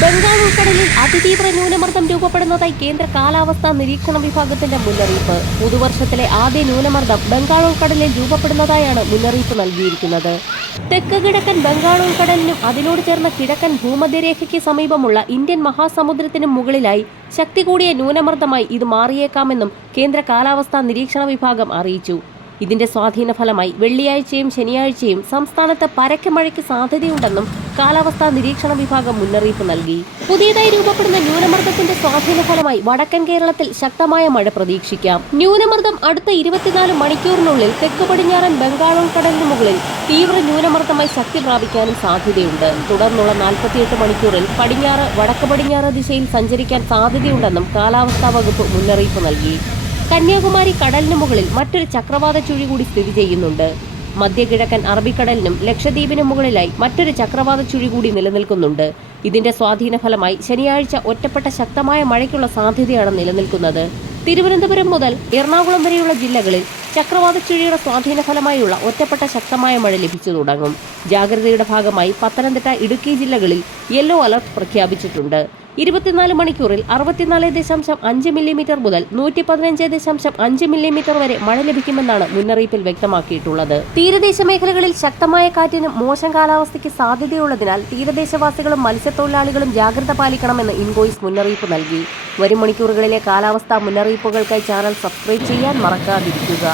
ബംഗാൾ ഉൾക്കടലിൽ അതിതീവ്ര ന്യൂനമർദ്ദം രൂപപ്പെടുന്നതായി കേന്ദ്ര കാലാവസ്ഥാ നിരീക്ഷണ വിഭാഗത്തിന്റെ മുന്നറിയിപ്പ്. പുതുവർഷത്തിലെ ആദ്യ ന്യൂനമർദ്ദം ബംഗാൾ ഉൾക്കടലിൽ രൂപപ്പെടുന്നതായാണ് മുന്നറിയിപ്പ് നൽകിയിരിക്കുന്നത്. തെക്ക് കിഴക്കൻ ബംഗാൾ ഉൾക്കടലിനും അതിനോട് ചേർന്ന കിഴക്കൻ ഭൂമധ്യരേഖയ്ക്ക് സമീപമുള്ള ഇന്ത്യൻ മഹാസമുദ്രത്തിനും മുകളിലായി ശക്തി കൂടിയ ന്യൂനമർദ്ദമായി ഇത് മാറിയേക്കാമെന്നും കേന്ദ്ര കാലാവസ്ഥാ നിരീക്ഷണ വിഭാഗം അറിയിച്ചു. ഇതിന്റെ സ്വാധീന ഫലമായി വെള്ളിയാഴ്ചയും ശനിയാഴ്ചയും സംസ്ഥാനത്ത് പരക്കെ മഴയ്ക്ക് സാധ്യതയുണ്ടെന്നും കാലാവസ്ഥാ നിരീക്ഷണ വിഭാഗം മുന്നറിയിപ്പ് നൽകി. പുതിയതായി രൂപപ്പെടുന്ന ന്യൂനമർദ്ദത്തിന്റെ സ്വാധീന ഫലമായി വടക്കൻ കേരളത്തിൽ ശക്തമായ മഴ പ്രതീക്ഷിക്കാം. ന്യൂനമർദ്ദം അടുത്ത ഇരുപത്തിനാല് മണിക്കൂറിനുള്ളിൽ തെക്ക് പടിഞ്ഞാറൻ ബംഗാൾ ഉൾക്കടലിന് മുകളിൽ തീവ്ര ന്യൂനമർദ്ദമായി ശക്തി പ്രാപിക്കാനും സാധ്യതയുണ്ട്. തുടർന്നുള്ള നാൽപ്പത്തിയെട്ട് മണിക്കൂറിൽ പടിഞ്ഞാറ് വടക്ക് പടിഞ്ഞാറ് ദിശയിൽ സഞ്ചരിക്കാൻ സാധ്യതയുണ്ടെന്നും കാലാവസ്ഥാ വകുപ്പ് മുന്നറിയിപ്പ് നൽകി. കന്യാകുമാരി കടലിന് മുകളിൽ മറ്റൊരു ചക്രവാത ചുഴി കൂടി സ്ഥിതി ചെയ്യുന്നുണ്ട്. മധ്യകിഴക്കൻ അറബിക്കടലിനും ലക്ഷദ്വീപിനും മുകളിലായി മറ്റൊരു ചക്രവാത ചുഴി കൂടി നിലനിൽക്കുന്നുണ്ട്. ഇതിന്റെ സ്വാധീന ഫലമായി ശനിയാഴ്ച ഒറ്റപ്പെട്ട ശക്തമായ മഴയ്ക്കുള്ള സാധ്യതയാണ് നിലനിൽക്കുന്നത്. തിരുവനന്തപുരം മുതൽ എറണാകുളം വരെയുള്ള ജില്ലകളിൽ ചക്രവാത ചുഴിയുടെ സ്വാധീന ഫലമായുള്ള ഒറ്റപ്പെട്ട ശക്തമായ മഴ ലഭിച്ചു തുടങ്ങും. ജാഗ്രതയുടെ ഭാഗമായി പത്തനംതിട്ട ഇടുക്കി ജില്ലകളിൽ യെല്ലോ അലർട്ട് പ്രഖ്യാപിച്ചിട്ടുണ്ട്. ഇരുപത്തിനാല് മണിക്കൂറിൽ അറുപത്തിനാല് ദശാംശം അഞ്ച് മില്ലിമീറ്റർ മുതൽ നൂറ്റി പതിനഞ്ച് ദശാംശം അഞ്ച് മില്ലിമീറ്റർ വരെ മഴ ലഭിക്കുമെന്നാണ് മുന്നറിയിപ്പിൽ വ്യക്തമാക്കിയിട്ടുള്ളത്. തീരദേശ മേഖലകളിൽ ശക്തമായ കാറ്റിനും മോശം കാലാവസ്ഥയ്ക്ക് സാധ്യതയുള്ളതിനാൽ തീരദേശവാസികളും മത്സ്യത്തൊഴിലാളികളും ജാഗ്രത പാലിക്കണമെന്ന് ഇൻവോയ്സ് മുന്നറിയിപ്പ് നൽകി. വരും മണിക്കൂറുകളിലെ കാലാവസ്ഥാ മുന്നറിയിപ്പുകൾക്കായി ചാനൽ സബ്സ്ക്രൈബ് ചെയ്യാൻ മറക്കാതിരിക്കുക.